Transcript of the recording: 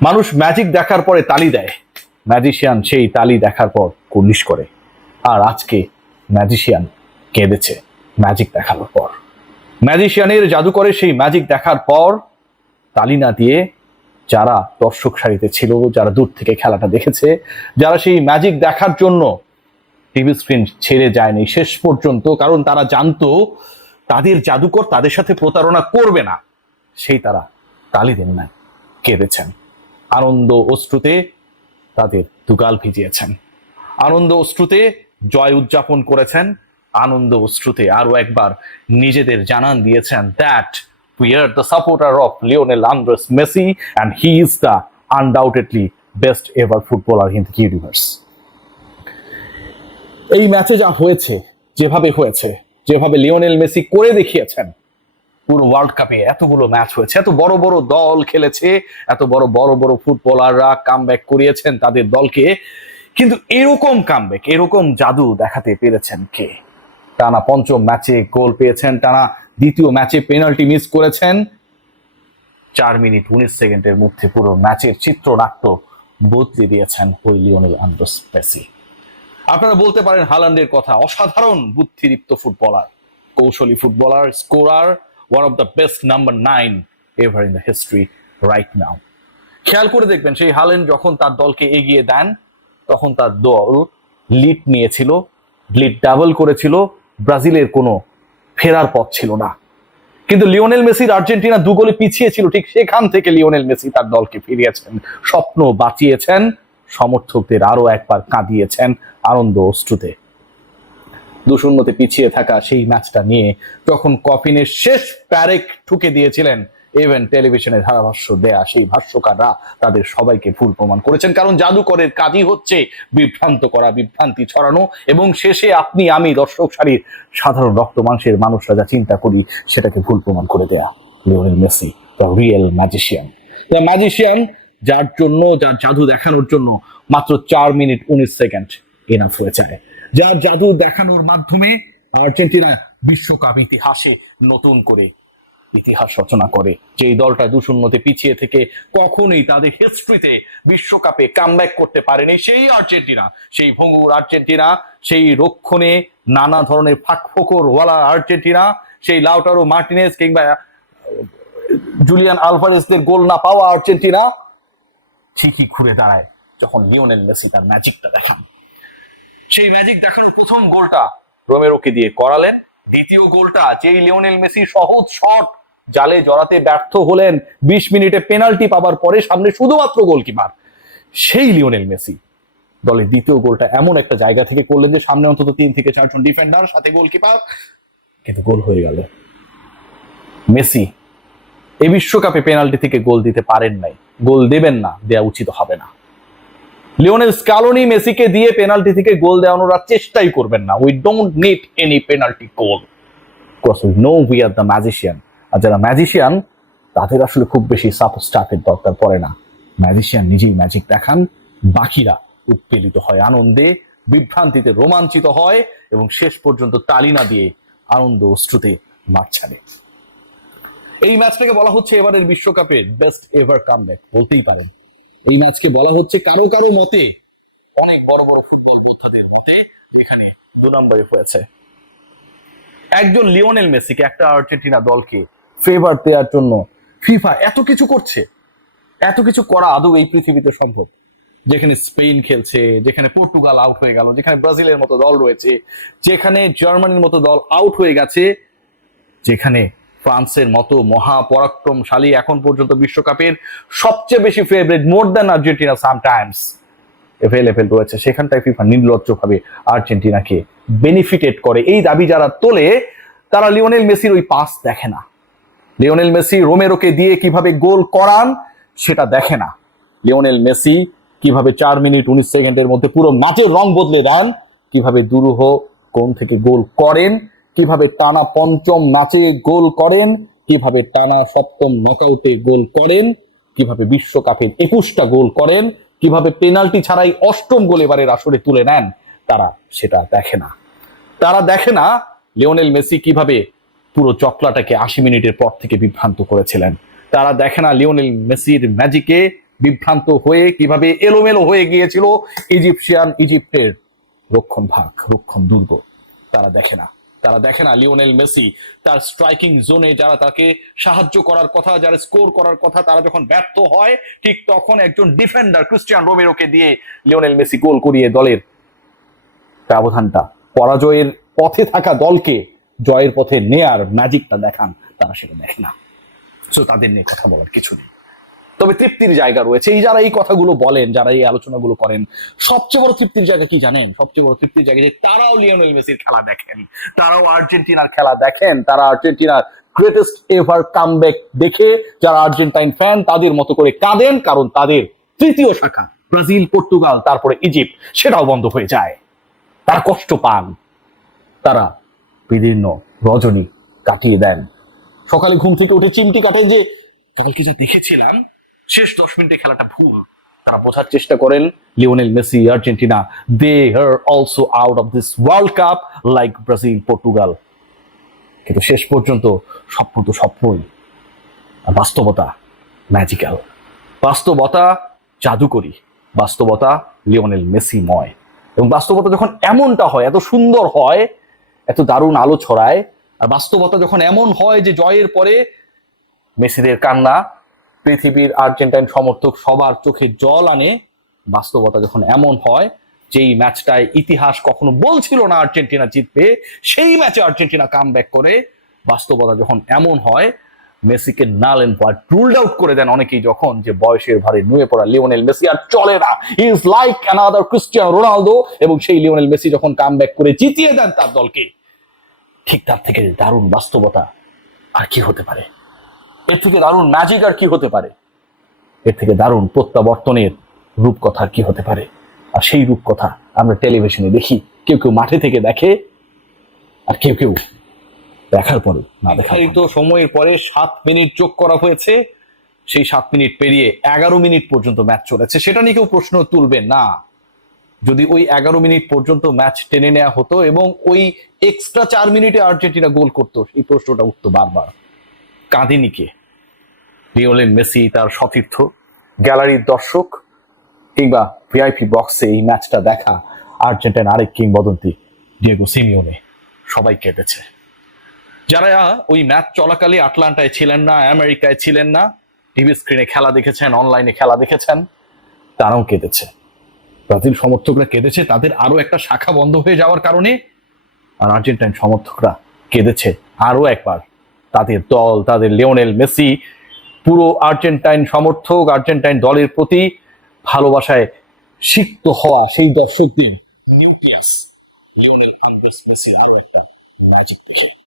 মানুষ ম্যাজিক দেখার পরে তালি দেয়, ম্যাজিশিয়ান সেই তালি দেখার পর কুর্নিশ করে। আর আজকে ম্যাজিশিয়ান কেঁদেছে ম্যাজিক দেখানোর পর। ম্যাজিশিয়ানের জাদুকরের সেই ম্যাজিক দেখার পর তালি না দিয়ে যারা দর্শক সারিতে ছিল, যারা দূর থেকে খেলাটা দেখেছে, যারা সেই ম্যাজিক দেখার জন্য টিভি স্ক্রিন ছেড়ে যায়নি শেষ পর্যন্ত, কারণ তারা জানতো তাদের জাদুকর তাদের সাথে প্রতারণা করবে না, সেই তারা তালি দেন না, কেঁদেছেন। আনন্দ অশ্রুতে তাদের দুগাল ভিজিয়েছেন, আনন্দ অশ্রুতে জয় উদযাপন করেছেন, আনন্দ অশ্রুতে আরো একবার নিজেদের জানান দিয়েছেন that we are the supporter of Lionel Andres Messi and he is the undoubtedly best ever footballer in the universe. এই ম্যাচে যা হয়েছে, যেভাবে হয়েছে, যেভাবে লিওনেল মেসি করে দেখিয়েছেন, পুরো ওয়ার্ল্ড কাপে এতগুলো ম্যাচ হয়েছে, এত বড় বড় দল খেলেছে, এত বড় বড় বড় ফুটবলাররা কামব্যাক করিয়েছেন তাদের দলকে, কিন্তু এরকম কামব্যাক, এরকম জাদু দেখাতে পেরেছেন কে? টানা পঞ্চম ম্যাচে গোল পেয়েছেন, টানা দ্বিতীয় ম্যাচে পেনাল্টি মিস করেছেন, 4 মিনিট 19 সেকেন্ডের মধ্যে পুরো ম্যাচের চিত্রনাট্য বদলে দিয়েছেন ওই লিওনেল আন্দ্রেস মেসি। আপনারা বলতে পারেন হালান্ডের কথা, অসাধারণ বুদ্ধিদীপ্ত ফুটবলার, কৌশলী footballer, scorer, one of the best number 9 ever in the history right now. খেয়াল করে দেখবেন সেই হালান্ড যখন তার দলকে এগিয়ে দেন তখন তার দল লিড নিয়েছিল, লিড ডাবল করেছিল, ব্রাজিলের কোনো ফেরার পথ ছিল না। কিন্তু লিওনেল মেসির আর্জেন্টিনা 2 গোলে পিছিয়ে ছিল, ঠিক সেখান থেকে লিওনেল মেসি তার দলকে ফিরিয়েছেন, স্বপ্ন বাঁচিয়েছেন, সমর্থকদের আরো একবার কাঁদিয়েছেন আনন্দ অশ্রুতে। 2-0 পিছিয়ে থাকা সেই ম্যাচটা নিয়ে যখন কফিনের শেষ প্যারেক ঠুকে দিয়েছিলেন, ইভেন টেলিভিশনে ধারাভাষ্য দেয়া সেই ভাষ্যকাররা তাদের সবাইকে ভুল প্রমাণ করেছেন, কারণ জাদুকরের কাজই হচ্ছে বিভ্রান্ত করা, বিভ্রান্তি ছড়ানো, এবং শেষে আপনি আমি দর্শক সারির সাধারণ রক্ত মাংসের মানুষরা যা চিন্তা করি সেটাকে ভুল প্রমাণ করে দেয়া। Lionel Messi the real magician, the magician যার জন্য, যার জাদু দেখানোর জন্য মাত্র 4 মিনিট 19 সেকেন্ড এনাফ হয়ে যায়, যার জাদু দেখানোর মাধ্যমে আর্জেন্টিনা বিশ্বকাপ ইতিহাসে নতুন করে ইতিহাস রচনা করে। যেই দলটা 2-0 পিছিয়ে থেকে কখনোই তাদের হিস্ট্রিতে বিশ্বকাপে কামব্যাক করতে পারেনি, সেই আর্জেন্টিনা, সেই ভঙ্গুর আর্জেন্টিনা, সেই রক্ষণে নানা ধরনের ফাঁকফোকর ওয়ালা আর্জেন্টিনা, সেই লাউটারো মার্টিনেজ কিংবা জুলিয়ান আলভারেজদের গোল না পাওয়া আর্জেন্টিনা ঠিকই ঘুরে দাঁড়ায় যখন লিওনেল মেসি তার ম্যাজিকটা দেখান। সেই ম্যাজিক দেখানোর প্রথম গোলটা রোমেরোকে দিয়ে করালেন, দ্বিতীয় গোলটা যেই লিওনেল মেসি সহজ শট জালে জড়াতে ব্যর্থ হলেন 20 মিনিটে পেনাল্টি পাবার পরে, সামনে শুধুমাত্র গোলকিপার, সেই লিওনেল মেসি দলের দ্বিতীয় গোলটা এমন একটা জায়গা থেকে করলেন যে সামনে অন্তত 3 থেকে 4 জন ডিফেন্ডার, সাথে গোলকিপার, কিন্তু গোল হয়ে গেল। মেসি এই বিশ্বকাপে পেনাল্টি থেকে গোল দিতে পারেন নাই, গোল দেবেন না, দেওয়া উচিত হবে না। লিওনেল স্কালোনি মেসিকে দিয়ে পেনাল্টি থেকে গোল দেওয়ানোর চেষ্টাই করবেন না। We don't need any penalty goal, because we know we are the magician. আর যারা ম্যাজিশিয়ান তাদের আসলে খুব বেশি সাপোর্ট স্টাফের দরকার পড়ে না, ম্যাজিশিয়ান নিজেই ম্যাজিক দেখান, বাকিরা উৎপীড়িত হয় আনন্দে, বিভ্রান্তিতে রোমাঞ্চিত হয় এবং শেষ পর্যন্ত তালি না দিয়ে আনন্দ অশ্রুতে মাঠ ছাড়ে। এই ম্যাচটাকে বলা হচ্ছে এবারের বিশ্বকাপের বেস্ট এভার কামব্যাক বলতেই পারেন। এই ম্যাচকে বলা হচ্ছে কারো কারো মতে অনেক বড় বড় ফুটবল যোদ্ধাদের মতে এখানে 2 নম্বরে হয়েছে। একজন লিওনেল মেসিকে, একটা আর্জেন্টিনা দলকে ফেভার দেওয়ার জন্য ফিফা এত কিছু করছে, এত কিছু করা আদৌ এই পৃথিবীতে সম্ভব? যেখানে স্পেন খেলছে, যেখানে পর্তুগাল আউট হয়ে গেল, যেখানে ব্রাজিলের মতো দল রয়েছে, যেখানে জার্মানির মতো দল আউট হয়ে গেছে, যেখানে ফ্রান্সের মতো মহাপরাক্রমশালী এখন পর্যন্ত বিশ্বকাপের সবচেয়ে বেশি favourite, more than Argentina sometimes available রয়েছে, সেখানটায় ফিফা নির্লজ্জভাবে আর্জেন্টিনাকে বেনিফিটেড করে। এই দাবি যারা তোলে তারা লিওনেল মেসির ওই পাস দেখে না, লিওনেল মেসি রোমেরোকে দিয়ে কিভাবে গোল করান সেটা দেখে না, লিওনেল মেসি কিভাবে 4 মিনিট 19 সেকেন্ডের মধ্যে পুরো ম্যাচের রং বদলে দেন, কিভাবে দুরূহ কোণ থেকে গোল করেন, কিভাবে টানা 5ম ম্যাচে গোল করেন, কিভাবে টানা 7ম নকআউটে গোল করেন, কিভাবে বিশ্বকাপের 21টা গোল করেন, কিভাবে পেনাল্টি ছাড়াই 8ম গোল এবারের আসরে তুলে নেন, তারা সেটা দেখে না। তারা দেখে না লিওনেল মেসি কিভাবে পুরো চক্রাটাকে 80 মিনিটের পর থেকে বিভ্রান্ত করেছিলেন। তারা দেখে না লিওনেল মেসির ম্যাজিকে বিভ্রান্ত হয়ে, কিভাবে এলোমেলো হয়ে গিয়েছিল ইজিপ্টের রক্ষণ দুর্গ। তারা দেখে না, তারা দেখে না লিওনেল মেসি তার স্ট্রাইকিং জোনে যারা তাকে সাহায্য করার কথা, যারা স্কোর করার কথা, তারা যখন ব্যর্থ হয়, ঠিক তখন একজন ডিফেন্ডার ক্রিস্টিয়ান রোমেরোকে দিয়ে লিওনেল মেসি গোল করিয়ে দলের ব্যবধানটা, পরাজয়ের পথে থাকা দলকে জয়ের পথে নেয়ার ম্যাজিকটা দেখান। তারা সেটা দেখে না। তো তাদের নিয়ে কথা বলার কিছু নেই। তবে তৃপ্তির জায়গা রয়েছে। এই যারা এই কথাগুলো বলেন, যারা এই আলোচনাগুলো করেন, সবচেয়ে বড় তৃপ্তির জায়গা কি জানেন? সবচেয়ে বড় তৃপ্তির জায়গা যে তারাও লিওনেল মেসির খেলা দেখেন, তারাও আর্জেন্টিনার খেলা দেখেন, তারা আর্জেন্টিনার গ্রেটেস্ট এভার কামব্যাক দেখে যারা আর্জেন্টাইন ফ্যান তাদের মতো করে কাঁদেন, কারণ তাদের তৃতীয় শাখা ব্রাজিল, পর্তুগাল, তারপরে ইজিপ্ট সেটাও বন্ধ হয়ে যায়। তারা কষ্ট পান, তারা বিভিন্ন রজনী কাটিয়ে দেন। সকালে ঘুম থেকে উঠে চিমটি কাটেন যে কালকে যা দেখেছিলাম শেষ 10 মিনিটে খেলাটা ভুল। তারা বোঝার চেষ্টা করেন Lionel Messi, Argentina, they are also out of this world cup like Brazil, Portugal. কিন্তু শেষ পর্যন্ত স্বপ্ন তো স্বপ্নই, আর বাস্তবতা ম্যাজিক্যাল, বাস্তবতা জাদুকরী, বাস্তবতা লিওনেল মেসি ময়। এবং বাস্তবতা যখন এমনটা হয়, এত সুন্দর হয়, এত দারুণ আলো ছড়ায়, আর বাস্তবতা যখন এমন হয় যে জয়ের পরে মেসিদের কান্না পৃথিবীর আর্জেন্টাইন সমর্থক সবার চোখে জল আনে, বাস্তবতা যখন এমন হয় যেই ম্যাচটায় ইতিহাস কখনো বলছিল না আর্জেন্টিনা জিতবে, সেই ম্যাচে আর্জেন্টিনা কামব্যাক করে, বাস্তবতা যখন এমন হয় মেসিকে null and white ruled out করে দেন অনেকেই, যখন যে বয়সের ভারে নুয়ে পড়া লিওনেল মেসি আর চলে না, he is like another Cristiano Ronaldo, এবং সেই লিওনেল মেসি যখন কামব্যাক করে জিতিয়ে দেন তার দলকে, ঠিক তার থেকে দারুণ বাস্তবতা আর কি হতে পারে? এর থেকে দারুণ ম্যাজিক আর কি হতে পারে? এর থেকে দারুণ প্রত্যাবর্তনের রূপকথা কি হতে পারে? আর সেই রূপকথা আমরা টেলিভিশনে দেখি, কেউ কেউ মাঠে থেকে দেখে, আর কেউ কেউ দেখার পরে না দেখার তো সময়ের পরে 7 মিনিট যোগ করা হয়েছে। সেই 7 মিনিট পেরিয়ে 11 মিনিট পর্যন্ত ম্যাচ চলেছে। সেটা নিয়ে কেউ প্রশ্ন তুলবে না। যদি ওই 11 মিনিট পর্যন্ত ম্যাচ টেনে নেওয়া হতো এবং ওই এক্সট্রা 4 মিনিটে আর্জেন্টিনা গোল করতো, এই প্রশ্নটা উঠতো বারবার। কাঁদেনি কে? লিওনেল মেসি, তার সতীর্থ, গ্যালারির দর্শক, কিংবা ভিআইপি বক্সে এই ম্যাচটা দেখা আর্জেন্টাইন আরেক কিংবদন্তি ডিয়েগো সিমিওনে, সবাই কেঁদেছে। যারা ওই ম্যাচ চলাকালে আটলান্টায় ছিলেন না, আমেরিকায় ছিলেন না, টিভি স্ক্রিনে খেলা দেখেছেন, অনলাইনে খেলা দেখেছেন, তারাও কেঁদেছে। ব্রাজিল সমর্থকরা কেঁদেছে তাদের আরো একটা শাখা বন্ধ হয়ে যাওয়ার কারণে, আর আর্জেন্টাইন সমর্থকরা কেঁদেছে আরো একবার তাদের দল, তাদের লিওনেল মেসি, পুরো আর্জেন্টাইন সমর্থক, আর্জেন্টাইন দলের প্রতি ভালোবাসায় সিক্ত হওয়া সেই দর্শকদের নিউক্লিয়াস লিওনেল আন্দ্রেস মেসি আরো একটা ম্যাজিক দেখে।